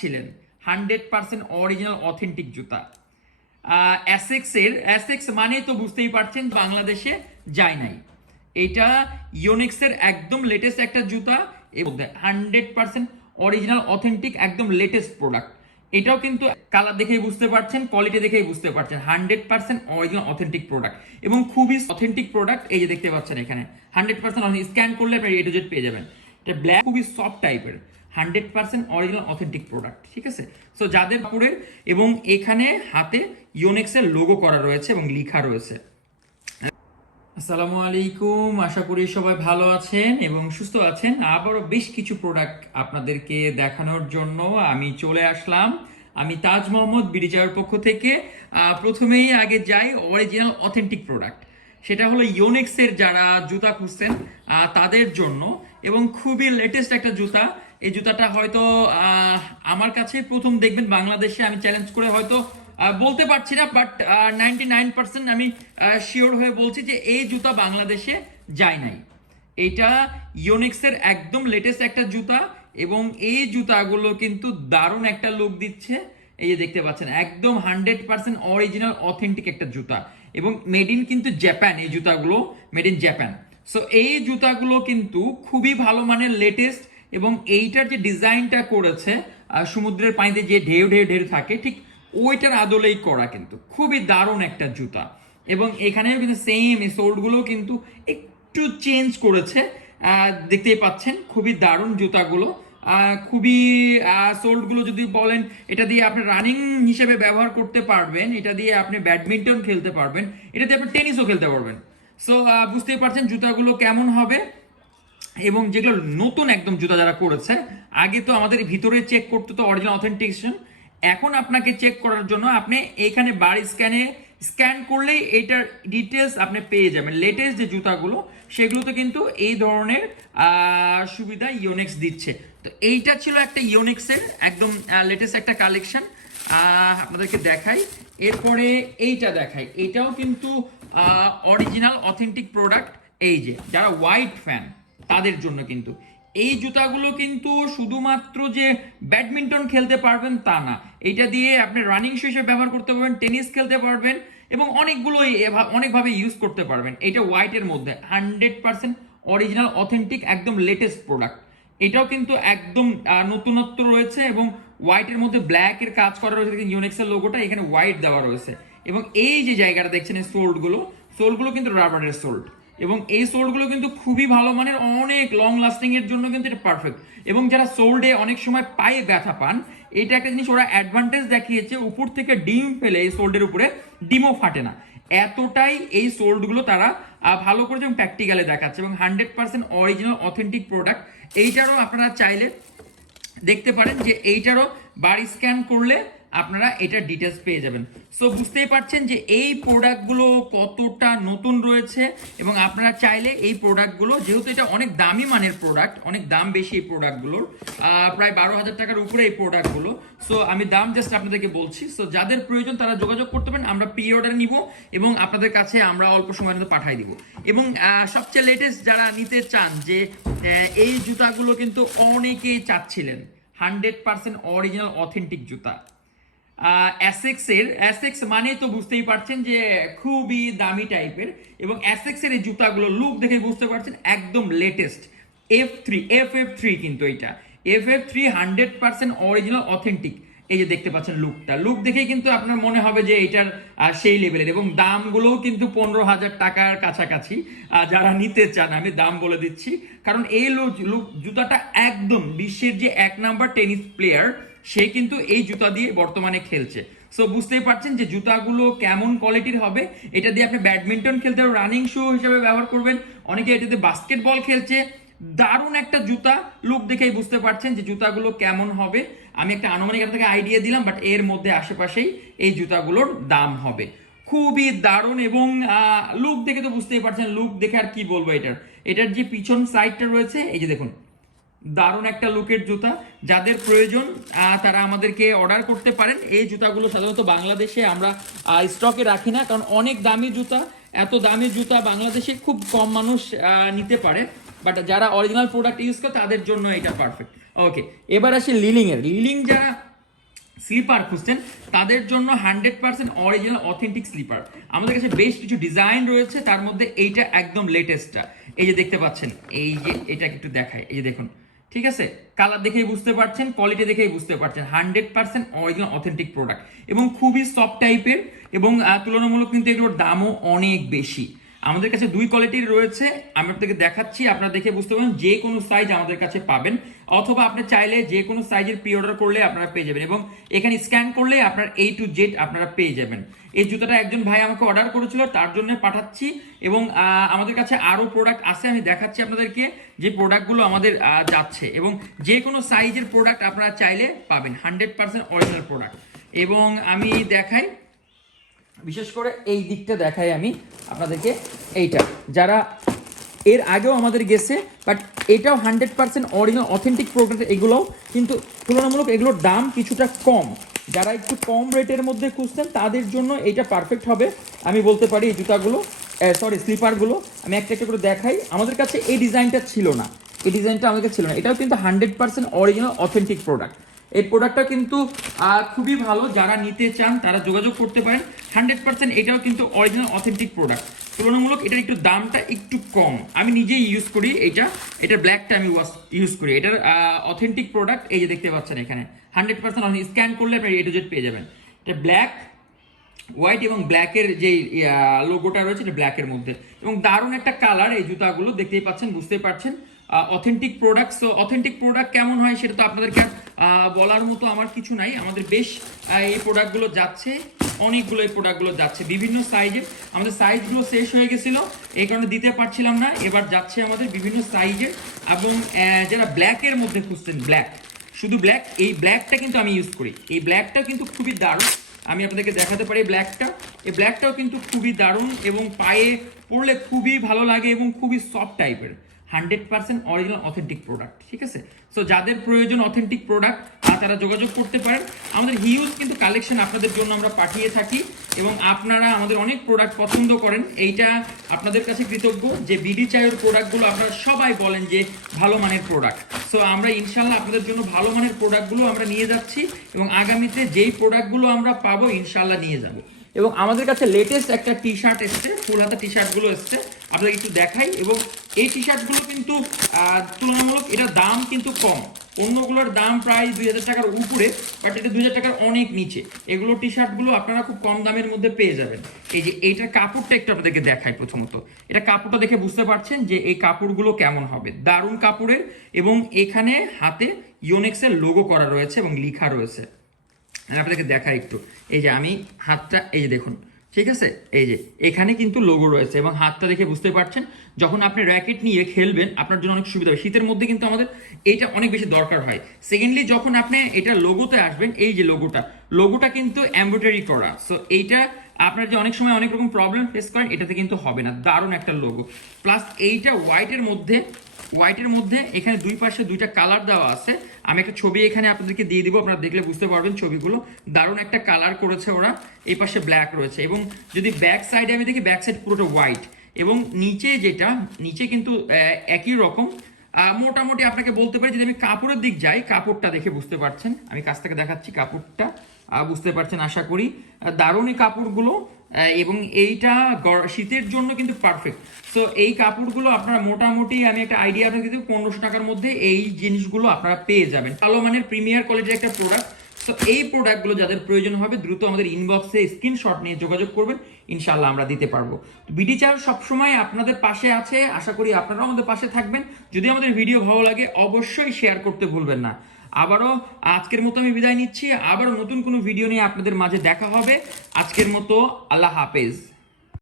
ছিলেন 100% original authentic জুতা। অ্যাসেক্স মানে তো বুঝতেই পারছেন বাংলাদেশে যায় নাই। এটা ইয়োনিক্সের একদম লেটেস্ট একটা জুতা এবং 100% অরিজিনাল অথেন্টিক একদম লেটেস্ট প্রোডাক্ট। এটাও কিন্তু কালার দেখেই বুঝতে পারছেন, কোয়ালিটি দেখেই বুঝতে পারছেন 100% অরিজিনাল অথেন্টিক প্রোডাক্ট এবং খুবই অথেন্টিক প্রোডাক্ট। এই যে দেখতে পাচ্ছেন এখানে 100% স্ক্যান করলে আপনি A to Z পেয়ে যাবেন। এটা ব্ল্যাক, খুবই সফট টাইপের, 100% অরিজিনাল অথেন্টিক প্রোডাক্ট। ঠিক আছে, সো যাদের পুরের এবং এখানে হাতে ইয়োনিক্সের লোগো করা রয়েছে এবং লেখা রয়েছে। আসসালামু আলাইকুম, আশা করি সবাই ভালো আছেন এবং সুস্থ আছেন। আবারও বেশ কিছু প্রোডাক্ট আপনাদেরকে দেখানোর জন্য আমি চলে আসলাম। আমি তাজ মোহাম্মদ বিডিজার পক্ষ থেকে। প্রথমেই আগে যাই অরিজিনাল অথেন্টিক প্রোডাক্ট, সেটা হলো ইয়োনিক্সের যারা জুতা খুঁজছেন তাদের জন্য এবং খুবই লেটেস্ট একটা জুতা। এই জুতাটা হয়তো আমার কাছে প্রথম দেখবেন বাংলাদেশে। আমি চ্যালেঞ্জ করে হয়তো বলতে পারছি না, বাট 99% আমি শিওর হয়ে বলছি যে এই জুতা বাংলাদেশে যায় নাই। এটা ইয়োনিক্সের একদম লেটেস্ট একটা জুতা এবং এই জুতাগুলো কিন্তু দারুণ একটা লুক দিচ্ছে। এই যে দেখতে পাচ্ছেন একদম 100% অরিজিনাল অথেন্টিক একটা জুতা এবং মেড ইন কিন্তু জাপান। এই জুতাগুলো মেড ইন জাপান। সো এই জুতাগুলো কিন্তু খুবই ভালো মানের, লেটেস্ট এবং এইটার যে ডিজাইনটা করেছে সমুদ্রের পানিতে যে ঢেউ ঢেউ ঢেউ থাকে ঠিক ওইটার আদলেই করা, কিন্তু খুবই দারুণ একটা জুতা। এবং এখানেও কিন্তু সেম এই সোলগুলো কিন্তু একটু চেঞ্জ করেছে, দেখতেই পাচ্ছেন। খুবই দারুণ জুতাগুলো, খুবই সোলগুলো যদি বলেন এটা দিয়ে আপনি রানিং হিসেবে ব্যবহার করতে পারবেন, এটা দিয়ে আপনি ব্যাডমিন্টন খেলতে পারবেন, এটা দিয়ে আপনি টেনিসও খেলতে পারবেন। সো বুঝতেই পারছেন জুতাগুলো কেমন হবে। এবং যেগুলো নতুন একদম জুতা যারা করেছে, আগে তো আমাদের ভিতরে চেক করতে তো অরিজিনাল অথেন্টিকেশন, এখন আপনাকে চেক করার জন্য আপনি এখানে বার স্ক্যান করলেই এটার ডিটেলস আপনি পেয়ে যাবেন। লেটেস্ট যে জুতাগুলো সেগুলোতে কিন্তু এই ধরনের সুবিধা ইয়োনিক্স দিচ্ছে। তো এইটা ছিল একটা ইয়োনিক্সের একদম লেটেস্ট একটা কালেকশন, আপনাদেরকে দেখাই। এরপরে এইটা দেখাই, এটাও কিন্তু অরিজিনাল অথেন্টিক প্রোডাক্ট। এই যে যারা হোয়াইট ফ্যান তাদের জন্য কিন্তু এই জুতাগুলো কিন্তু শুধুমাত্র যে ব্যাডমিন্টন খেলতে পারবেন তা না, এটা দিয়ে আপনি রানিং শু হিসেবে ব্যবহার করতে পারবেন, টেনিস খেলতে পারবেন এবং অনেকভাবে ইউজ করতে পারবেন। এটা হোয়াইটের মধ্যে 100% অরিজিনাল অথেন্টিক একদম লেটেস্ট প্রোডাক্ট। এটাও কিন্তু একদম নতুনত্ব রয়েছে এবং হোয়াইটের মধ্যে ব্ল্যাক এর কাজ করা রয়েছে। ইউনিক্সের লোগোটা এখানে হোয়াইট দেওয়া রয়েছে এবং এই যে জায়গাটা দেখছেন এই সোলগুলো কিন্তু রাবারের সোল্ড এবং এই সোলগুলো কিন্তু খুবই ভালো মানের, অনেক লং লাস্টিং এর জন্য কিন্তু এটা পারফেক্ট। এবং যারা সোল্ডে অনেক সময় পায়ে ব্যথা পান, এটা একটা জিনিস ওরা অ্যাডভান্টেজ দেখিয়েছে, উপর থেকে ডিম ফেলে এই সোল্ডের উপরে ডিমও ফাটে না, এতটাই এই সোল্ডগুলো তারা ভালো করেছে এবং প্র্যাকটিক্যালে দেখাচ্ছে এবং 100% অরিজিনাল অথেন্টিক প্রোডাক্ট। এইটারও আপনারা চাইলে দেখতে পারেন যে এইটারও বার স্ক্যান করলে আপনারা এটার ডিটেলস পেয়ে যাবেন। সো বুঝতেই পারছেন যে এই প্রোডাক্টগুলো কতটা নতুন রয়েছে এবং আপনারা চাইলে এই প্রোডাক্টগুলো, যেহেতু এটা অনেক দামি মানের প্রোডাক্ট, অনেক দাম বেশি এই প্রোডাক্টগুলোর, প্রায় 12,000 টাকার উপরে এই প্রোডাক্টগুলো। সো আমি দাম জাস্ট আপনাদেরকে বলছি। সো যাদের প্রয়োজন তারা যোগাযোগ করতে পারেন, আমরা প্রি অর্ডার নিব এবং আপনাদের কাছে আমরা অল্প সময়ের মধ্যে পাঠিয়ে দিব। এবং সবচেয়ে লেটেস্ট যারা নিতে চান, যে এই জুতাগুলো কিন্তু অনেকেই চাচ্ছিলেন, 100% অরিজিনাল অথেন্টিক জুতা। অ্যাসেক্স মানে তো বুঝতেই পারছেন যে খুবই দামি টাইপের এবং অ্যাসেক্সের এই জুতাগুলো লুক দেখে বুঝতে পারছেন একদম লেটেস্ট। FF3 কিন্তু এটা FF3 100% অরিজিনাল অথেন্টিক। এই যে দেখতে পাচ্ছেন লুক দেখেই কিন্তু আপনার মনে হবে যে এটার সেই লেভেলের এবং দামগুলোও কিন্তু 15,000 টাকার কাছাকাছি। যারা নিতে চান আমি দাম বলে দিচ্ছি, কারণ এই জুতাটা একদম বিশ্বের যে 1 নাম্বার টেনিস প্লেয়ার সে কিন্তু এই জুতা দিয়ে বর্তমানে খেলছে। সো বুঝতেই পারছেন যে জুতাগুলো কেমন কোয়ালিটির হবে। এটা দিয়ে আপনি ব্যাডমিন্টন খেলতে, রানিং শু হিসেবে ব্যবহার করবেন, অনেকে এটাতে বাস্কেটবল খেলছে। দারুণ একটা জুতা, লুক দেখেই বুঝতে পারছেন যে জুতাগুলো কেমন হবে। আমি একটা আনুমানিক থেকে আইডিয়া দিলাম, বাট এর মধ্যে আশেপাশেই এই জুতাগুলোর দাম হবে। খুবই দারুণ এবং লুক দেখে তো বুঝতেই পারছেন, লুক দেখে আর কি বলবো। এটার যে পিছন সাইডটা রয়েছে, এই যে দেখুন, দারুণ একটা লুকের জুতা। যাদের প্রয়োজন তারা আমাদেরকে অর্ডার করতে পারেন। এই জুতাগুলো সাধারণত বাংলাদেশে আমরা স্টকে রাখি না, কারণ অনেক দামি জুতা, এত দামি জুতা বাংলাদেশে খুব কম মানুষ নিতে পারে, বাট যারা অরিজিনাল প্রোডাক্ট ইউজ করে তাদের জন্য এটা পারফেক্ট। ওকে, এবার আসি লিলিং যারা স্লিপার খুঁজছেন তাদের জন্য 100% অরিজিনাল অথেন্টিক স্লিপার আমাদের কাছে বেশ কিছু ডিজাইন রয়েছে, তার মধ্যে এইটা একদম লেটেস্টটা। এই যে দেখতে পাচ্ছেন, এই যে এটা একটু দেখায়, এই যে দেখুন, ঠিক আছে, কালার দেখেই বুঝতে পারছেন, কোয়ালিটি দেখেই বুঝতে পারছেন, 100% অরিজিনাল অথেন্টিক প্রোডাক্ট এবং খুবই সফট টাইপের এবং তুলনামূলক কিন্তু এগুলোর দামও অনেক বেশি। আমাদের কাছে দুই কোয়ালিটির রয়েছে, আমি আপনাদেরকে দেখাচ্ছি, আপনারা দেখে বুঝতে পারবেন যে কোনো সাইজ আমাদের কাছে পাবেন, অথবা আপনি চাইলে যে কোনো সাইজের প্রি অর্ডার করলে আপনারা পেয়ে যাবেন এবং এখানে স্ক্যান করলে আপনার A to Z আপনারা পেয়ে যাবেন। এই জুতাটা একজন ভাই আমাকে অর্ডার করেছিল, তার জন্য পাঠাচ্ছি এবং আমাদের কাছে আরও প্রোডাক্ট আছে, আমি দেখাচ্ছি আপনাদেরকে যে প্রোডাক্টগুলো আমাদের যাচ্ছে এবং যে কোনো সাইজের প্রোডাক্ট আপনারা চাইলে পাবেন, 100% অরিজিনাল প্রোডাক্ট। এবং আমি দেখাই, বিশেষ করে এই দিকটা দেখাই আমি আপনাদেরকে, এইটা যারা এর আগেও আমাদের গেছে, বাট এটাও 100% অরিজিনাল অথেন্টিক প্রোডাক্ট, এগুলোও কিন্তু তুলনামূলক এগুলোর দাম কিছুটা কম। যারা একটু কম রেটের মধ্যে খুঁজছেন তাদের জন্য এটা পারফেক্ট হবে আমি বলতে পারি। এই জুতাগুলো স্লিপারগুলো আমি একটা একটা করে দেখাই। আমাদের কাছে এই ডিজাইনটা ছিল না, এই ডিজাইনটা আমাদের কাছে ছিল না, এটাও কিন্তু 100% অরিজিনাল অথেন্টিক প্রোডাক্ট। এই প্রোডাক্টটা কিন্তু খুবই ভালো, যারা নিতে চান তারা যোগাযোগ করতে পারেন। 100% এটাও কিন্তু অরিজিনাল অথেন্টিক প্রোডাক্ট, তুলনামূলক এটার একটু দামটা একটু কম। আমি নিজেই ইউজ করি এটার ব্ল্যাকটা আমি ইউজ করি, এটার অথেন্টিক প্রোডাক্ট। এই যে দেখতে পাচ্ছেন এখানে 100% স্ক্যান করলে আপনি A to Z পেয়ে যাবেন। এটা ব্ল্যাক, হোয়াইট এবং ব্ল্যাকের যে লোগোটা রয়েছে এটা ব্ল্যাকের মধ্যে এবং দারুণ একটা কালার। এই জুতাগুলো দেখতেই পাচ্ছেন, বুঝতেই পারছেন, authentic product. So authentic product কেমন হয় সেটা তো আপনাদেরকে বলার মতো আমার কিছু নাই। আমাদের বেশ এই প্রোডাক্টগুলো যাচ্ছে, অনেকগুলো এই প্রোডাক্টগুলো যাচ্ছে বিভিন্ন সাইজের। আমাদের সাইজগুলো শেষ হয়ে গেছিল, এই কারণে দিতে পারছিলাম না, এবার যাচ্ছে আমাদের বিভিন্ন সাইজের। এবং যারা ব্ল্যাকের মধ্যে খুঁজছেন, ব্ল্যাক, শুধু ব্ল্যাক, এই ব্ল্যাকটা কিন্তু আমি ইউজ করি, এই ব্ল্যাকটা কিন্তু খুবই দারুণ, আমি আপনাদেরকে দেখাতে পারি ব্ল্যাকটা। এই ব্ল্যাকটাও কিন্তু খুবই দারুণ এবং পায়ে পরলে খুবই ভালো লাগে এবং খুবই সফট টাইপের, 100% অরিজিনাল অথেন্টিক প্রোডাক্ট, ঠিক আছে। সো যাদের প্রয়োজন অথেন্টিক প্রোডাক্ট তারা যোগাযোগ করতে পারেন। আমাদের হিউজ কিন্তু কালেকশন আপনাদের জন্য আমরা পাঠিয়ে থাকি এবং আপনারা আমাদের অনেক প্রোডাক্ট পছন্দ করেন, এইটা আপনাদের কাছে কৃতজ্ঞ যে বিডি চায়ের প্রোডাক্টগুলো আপনারা সবাই বলেন যে ভালো মানের প্রোডাক্ট। সো আমরা ইনশাল্লাহ আপনাদের জন্য ভালো মানের প্রোডাক্টগুলো আমরা নিয়ে যাচ্ছি এবং আগামীতে যেই প্রোডাক্টগুলো আমরা পাবো ইনশাল্লাহ নিয়ে যাব। এবং আমাদের কাছে লেটেস্ট একটা টি শার্ট এসছে, ফুল হাতা টি শার্টগুলো এসছে, আপনাদের একটু দেখাই। এবং এই টি শার্টগুলো কিন্তু তুলনামূলক এটার দাম কিন্তু কম, অন্যগুলোর দাম প্রায় 2000 টাকার উপরে, বাট এটা 2000 টাকার অনেক নিচে। এগুলো টি শার্টগুলো আপনারা খুব কম দামের মধ্যে পেয়ে যাবেন। এই যে এইটার কাপড়টা একটু আপনাদেরকে দেখাই। প্রথমত এটা কাপড়টা দেখে বুঝতে পারছেন যে এই কাপড়গুলো কেমন হবে, দারুণ কাপড়ের এবং এখানে হাতে ইউনিক্সের লোগো করা রয়েছে এবং লেখা রয়েছে। আপনাদেরকে দেখা একটু, এই যে আমি হাতটা, এই যে দেখুন, ঠিক আছে, এই যে এখানে কিন্তু লোগো রয়েছে এবং হাতটা দেখে বুঝতে পারছেন যখন আপনি র্যাকেট নিয়ে খেলবেন আপনার জন্য অনেক সুবিধা হবে। শীতের মধ্যে কিন্তু আমাদের এইটা অনেক বেশি দরকার হয়। সেকেন্ডলি যখন আপনি এটা লোগোতে আসবেন, এই যে লোগোটা কিন্তু এমব্রয়ডারি করা। সো এইটা আপনার যে অনেক সময় অনেক রকম প্রবলেম ফেস করেন এটাতে কিন্তু হবে না, দারুণ একটা লোগো। প্লাস এইটা হোয়াইটের মধ্যে এখানে দুই পাশে দুইটা কালার দেওয়া আছে। আমি একটা ছবি এখানে আপনাদেরকে দিয়ে দিব, আপনারা দেখলে বুঝতে পারবেন ছবিগুলো, দারুণ একটা কালার করেছে ওরা। এই পাশে ব্ল্যাক রয়েছে এবং যদি ব্যাক সাইডে আমি দেখি, ব্যাক সাইড পুরোটা হোয়াইট এবং নিচে কিন্তু একই রকম। মোটামুটি আপনাকে বলতে পারি যদি আমি কাপড়ের দিক যাই, কাপড়টা দেখে বুঝতে পারছেন, আমি কাছ থেকে দেখাচ্ছি কাপড়টা, বুঝতে পারছেন আশা করি, দারুণ এই কাপড়গুলো এবং এইটা শীতের জন্য কিন্তু পারফেক্ট। সো এই কাপড়গুলো আপনারা মোটামুটি আমি একটা আইডিয়া আপনাকে দিব, 1500 টাকার মধ্যে এই জিনিসগুলো আপনারা পেয়ে যাবেন, ভালো মানের প্রিমিয়ার কোয়ালিটির একটা প্রোডাক্ট। সো এই প্রোডাক্টগুলো যাদের প্রয়োজন হবে দ্রুত আমাদের ইনবক্সে স্ক্রিনশট নিয়ে যোগাযোগ করবেন, ইনশাল্লাহ আমরা দিতে পারবো। বিডি চার সবসময় আপনাদের পাশে আছে, আশা করি আপনারাও আমাদের পাশে থাকবেন। যদি আমাদের ভিডিও ভালো লাগে অবশ্যই শেয়ার করতে ভুলবেন না। আবারও আজকের মতো আমি বিদায় নিচ্ছি, আবারও নতুন কোনো ভিডিও নিয়ে আপনাদের মাঝে দেখা হবে। আজকের মতো আল্লাহ হাফেজ।